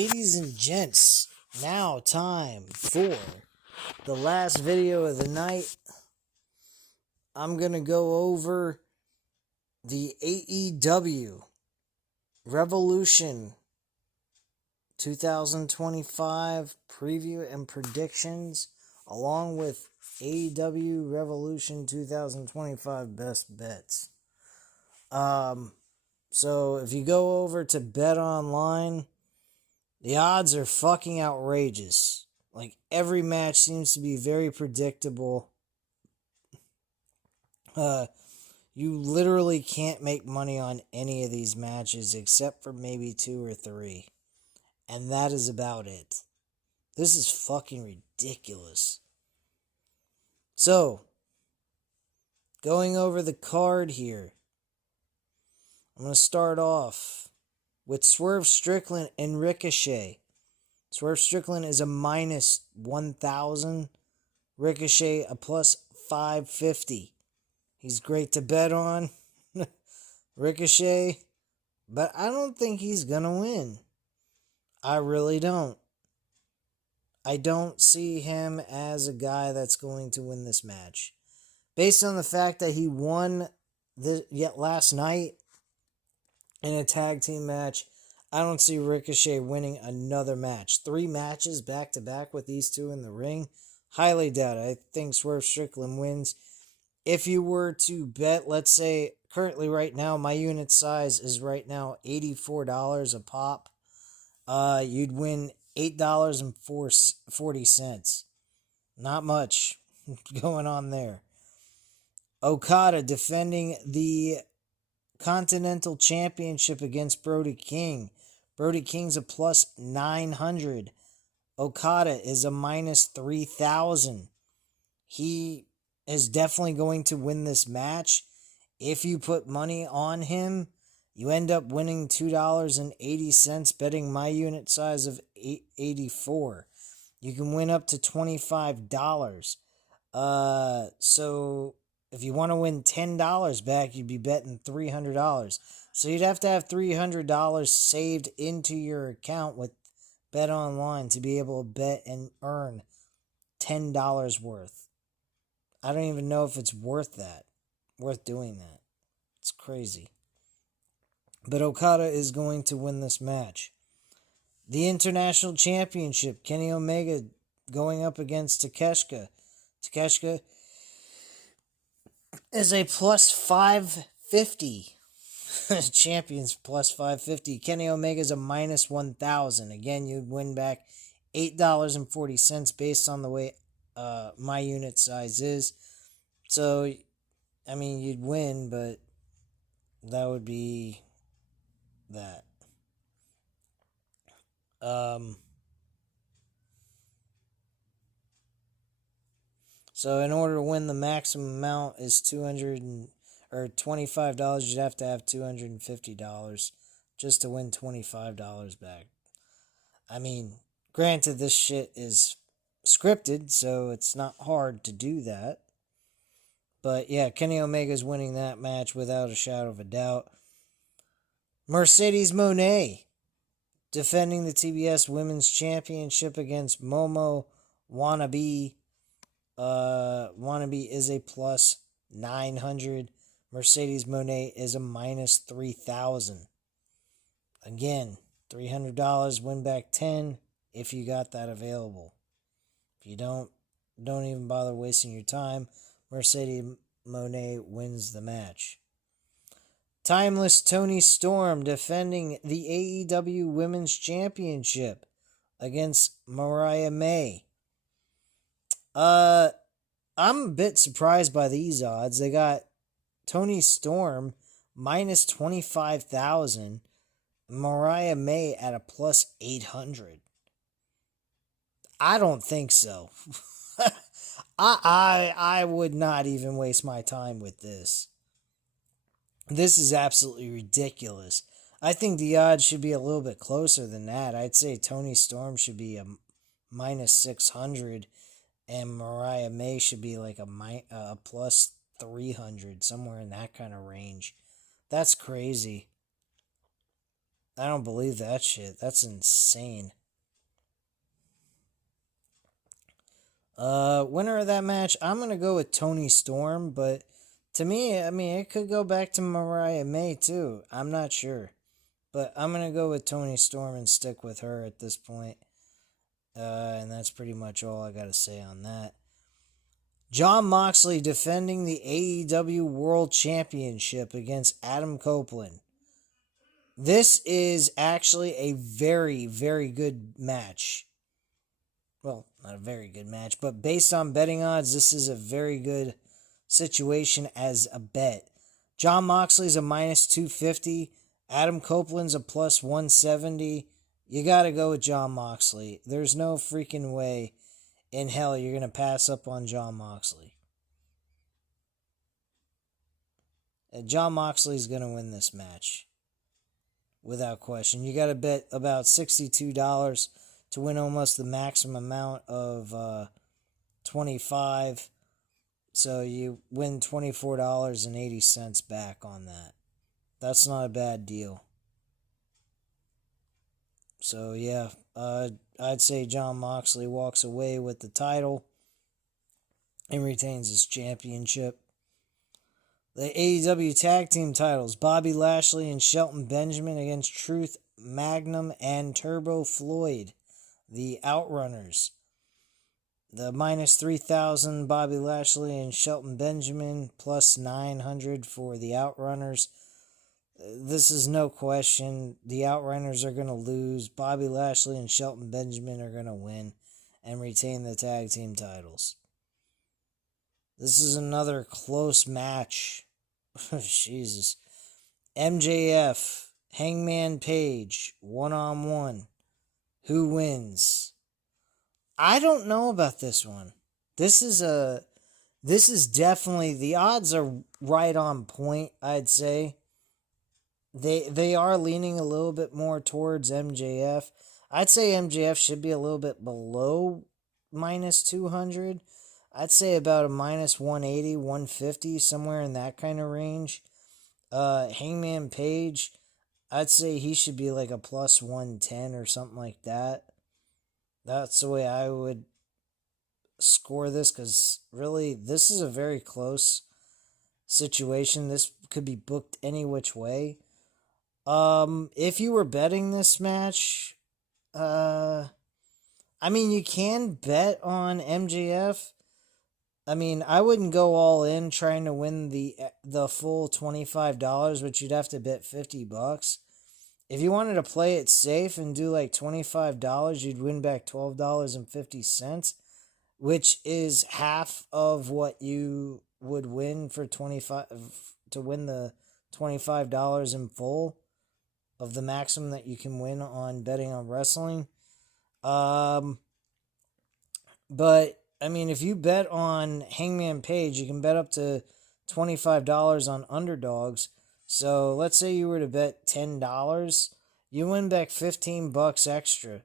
Ladies and gents, now time for the last video of the night. I'm going to go over the AEW Revolution 2025 preview and predictions, along with AEW Revolution 2025 best bets. So if you go over to Bet Online, the odds are fucking outrageous. Like, every match seems to be very predictable. You literally can't make money on any of these matches except for maybe 2 or 3. And that is about it. This is fucking ridiculous. So, going over the card here, I'm going to start off with Swerve Strickland and Ricochet. Swerve Strickland is a minus 1,000. Ricochet a plus 550. He's great to bet on. Ricochet. But I don't think he's going to win. I really don't. I don't see him as a guy that's going to win this match. Based on the fact that he won last night in a tag team match, I don't see Ricochet winning another match. 3 matches back to back with these two in the ring. Highly doubt it. I think Swerve Strickland wins. If you were to bet, let's say, currently right now, my unit size is right now $84 a pop. You'd win $8.40. Not much going on there. Okada defending the Continental Championship against Brody King. Brody King's a plus 900. Okada is a minus 3,000. He is definitely going to win this match. If you put money on him, you end up winning $2.80, betting my unit size of 84. You can win up to $25. So if you want to win $10 back, you'd be betting $300. So you'd have to have $300 saved into your account with Bet Online to be able to bet and earn $10 worth. I don't even know if it's worth doing that. It's crazy. But Okada is going to win this match. The International Championship, Kenny Omega going up against Takeshita. Takeshita is a plus 550. Champions plus 550. Kenny Omega is a minus 1,000. Again, you'd win back $8.40 based on the way my unit size is. So, I mean, you'd win, but that would be that. So in order to win, the maximum amount is $25. You'd have to have $250 just to win $25 back. I mean, granted, this shit is scripted, so it's not hard to do that. But yeah, Kenny Omega's winning that match without a shadow of a doubt. Mercedes Moné defending the TBS Women's Championship against Momo Wannabe. Wannabe is a plus 900. Mercedes Moné is a minus 3,000. Again, $300, win back 10 if you got that available. If you don't even bother wasting your time. Mercedes Moné wins the match. Timeless Toni Storm defending the AEW Women's Championship against Mariah May. I'm a bit surprised by these odds. They got Toni Storm minus 25,000, Mariah May at a plus 800. I don't think so. I would not even waste my time with this. This is absolutely ridiculous. I think the odds should be a little bit closer than that. I'd say Toni Storm should be a minus 600, and Mariah May should be like a plus 300, somewhere in that kind of range. That's crazy. I don't believe that shit. That's insane. Winner of that match, I'm gonna go with Toni Storm, but to me, I mean, it could go back to Mariah May too. I'm not sure, but I'm gonna go with Toni Storm and stick with her at this point. And that's pretty much all I gotta say on that. Jon Moxley defending the AEW World Championship against Adam Copeland. This is actually a very, very good match. Well, not a very good match, but based on betting odds, this is a very good situation as a bet. Jon Moxley's a minus 250. Adam Copeland's a plus 170. You got to go with Jon Moxley. There's no freaking way in hell you're going to pass up on Jon Moxley. Jon Moxley's going to win this match. Without question. You got to bet about $62 to win almost the maximum amount of 25. So you win $24.80 back on that. That's not a bad deal. So yeah, I'd say Jon Moxley walks away with the title and retains his championship. The AEW Tag Team titles, Bobby Lashley and Shelton Benjamin against Truth Magnum and Turbo Floyd, the Outrunners. The minus 3,000 Bobby Lashley and Shelton Benjamin, plus 900 for the Outrunners. This is no question. The Outrunners are going to lose. Bobby Lashley and Shelton Benjamin are going to win and retain the tag team titles. This is another close match. Jesus. MJF, Hangman Page, 1-on-1. Who wins? I don't know about this one. This is definitely, the odds are right on point, I'd say. They are leaning a little bit more towards MJF. I'd say MJF should be a little bit below minus 200. I'd say about a minus 180, 150, somewhere in that kind of range. Hangman Page, I'd say he should be like a plus 110 or something like that. That's the way I would score this, because really, this is a very close situation. This could be booked any which way. If you were betting this match, I mean, you can bet on MJF. I mean, I wouldn't go all in trying to win the full $25, but you'd have to bet $50. If you wanted to play it safe and do like $25, you'd win back $12.50, which is half of what you would win for to win the $25 in full of the maximum that you can win on betting on wrestling. But I mean, if you bet on Hangman Page, you can bet up to $25 on underdogs. So let's say you were to bet $10, you win back $15 extra.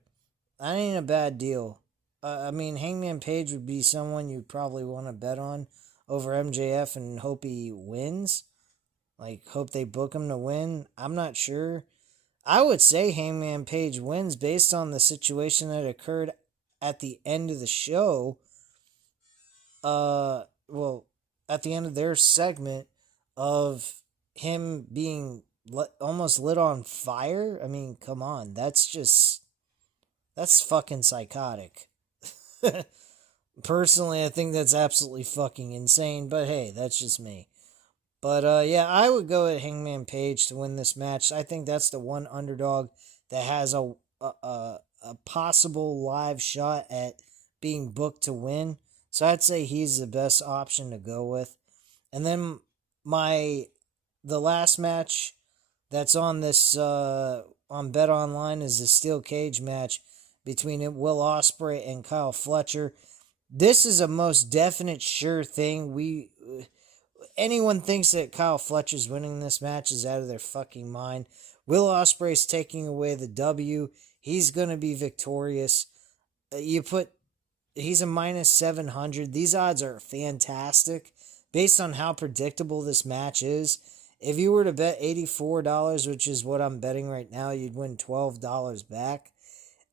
That ain't a bad deal. I mean, Hangman Page would be someone you'd probably want to bet on over MJF and hope he wins. Like, hope they book him to win. I'm not sure. I would say Hangman Page wins based on the situation that occurred at the end of the show. Well, at the end of their segment of him being almost lit on fire. I mean, come on. That's fucking psychotic. Personally, I think that's absolutely fucking insane, but hey, that's just me. But yeah, I would go at Hangman Page to win this match. I think that's the one underdog that has a possible live shot at being booked to win. So I'd say he's the best option to go with. And then the last match that's on this on Bet Online is the Steel Cage match between Will Ospreay and Kyle Fletcher. This is a most definite sure thing. Anyone thinks that Kyle Fletcher's winning this match is out of their fucking mind. Will Ospreay's taking away the W. He's going to be victorious. He's a minus 700. These odds are fantastic based on how predictable this match is. If you were to bet $84, which is what I'm betting right now, you'd win $12 back.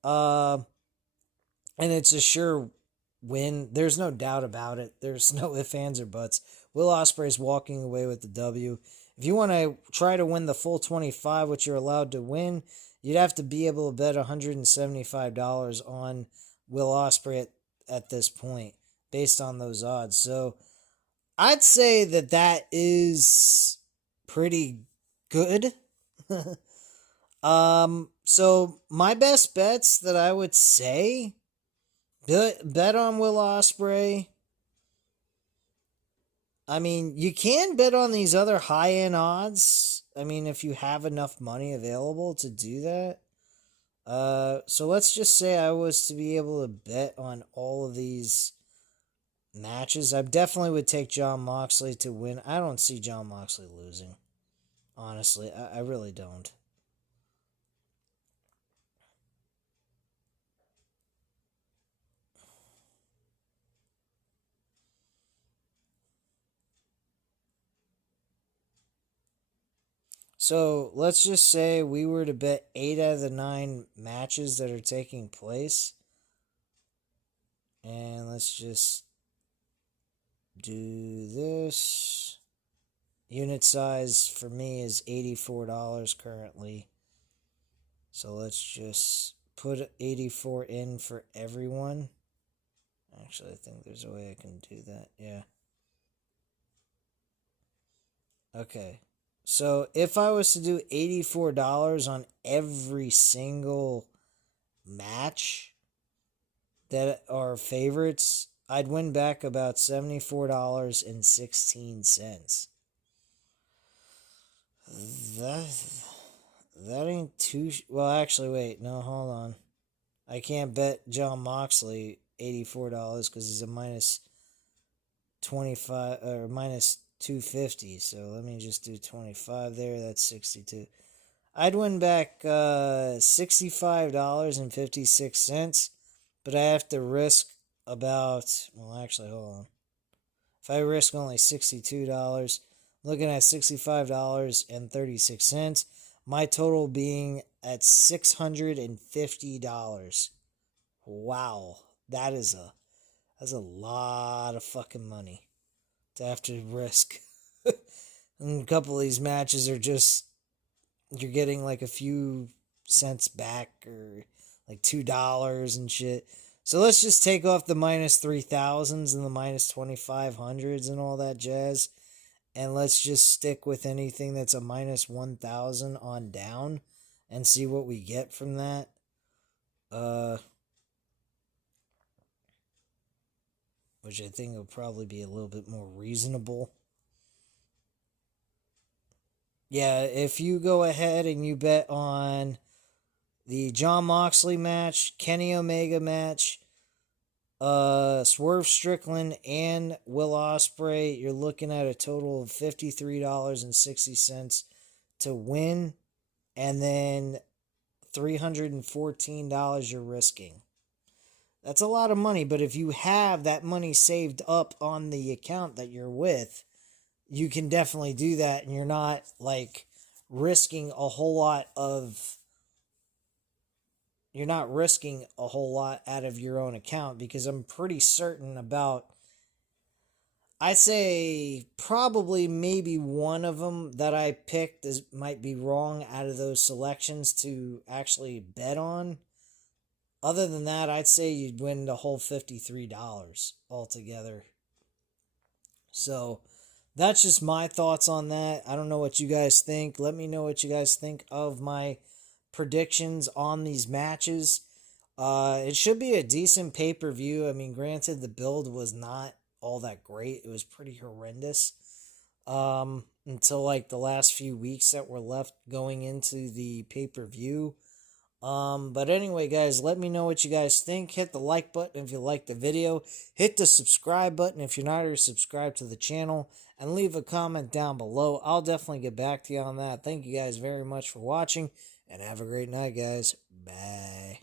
And it's a sure win. There's no doubt about it. There's no ifs, ands, or buts. Will Ospreay's walking away with the W. If you want to try to win the full 25, which you're allowed to win, you'd have to be able to bet $175 on Will Ospreay at this point, based on those odds. So I'd say that is pretty good. So my best bets that I would say, bet on Will Ospreay. I mean, you can bet on these other high-end odds. I mean, if you have enough money available to do that. So let's just say I was to be able to bet on all of these matches. I definitely would take Jon Moxley to win. I don't see Jon Moxley losing. Honestly, I really don't. So let's just say we were to bet 8 out of the 9 matches that are taking place. And let's just do this. Unit size for me is $84 currently. So let's just put 84 in for everyone. Actually, I think there's a way I can do that. Yeah. Okay. So if I was to do $84 on every single match that are favorites, I'd win back about $74.16. That ain't too... Well, actually, wait. No, hold on. I can't bet Jon Moxley $84 because he's a minus 25 or minus 250. So let me just do 25 there. That's 62. I'd win back $65.56, but I have to risk about... Well, actually, hold on. If I risk only $62, looking at $65.36, my total being at $650. Wow, that's a lot of fucking money to have to risk. And a couple of these matches are just, you're getting like a few cents back or like $2 and shit. So let's just take off the minus 3,000s and the minus 2,500s and all that jazz. And let's just stick with anything that's a minus 1,000 on down and see what we get from that. Which I think will probably be a little bit more reasonable. Yeah, if you go ahead and you bet on the Jon Moxley match, Kenny Omega match, Swerve Strickland, and Will Ospreay, you're looking at a total of $53.60 to win, and then $314 you're risking. That's a lot of money, but if you have that money saved up on the account that you're with, you can definitely do that, and you're not like risking a whole lot out of your own account, because I'm pretty certain about, I'd say probably maybe one of them that I picked might be wrong out of those selections to actually bet on. Other than that, I'd say you'd win the whole $53 altogether. So that's just my thoughts on that. I don't know what you guys think. Let me know what you guys think of my predictions on these matches. It should be a decent pay-per-view. I mean, granted, the build was not all that great. It was pretty horrendous until like the last few weeks that were left going into the pay-per-view. But anyway, guys, let me know what you guys think. Hit the like button if you like the video. Hit the subscribe button if you're not already subscribed to the channel. And leave a comment down below. I'll definitely get back to you on that. Thank you guys very much for watching. And have a great night, guys. Bye.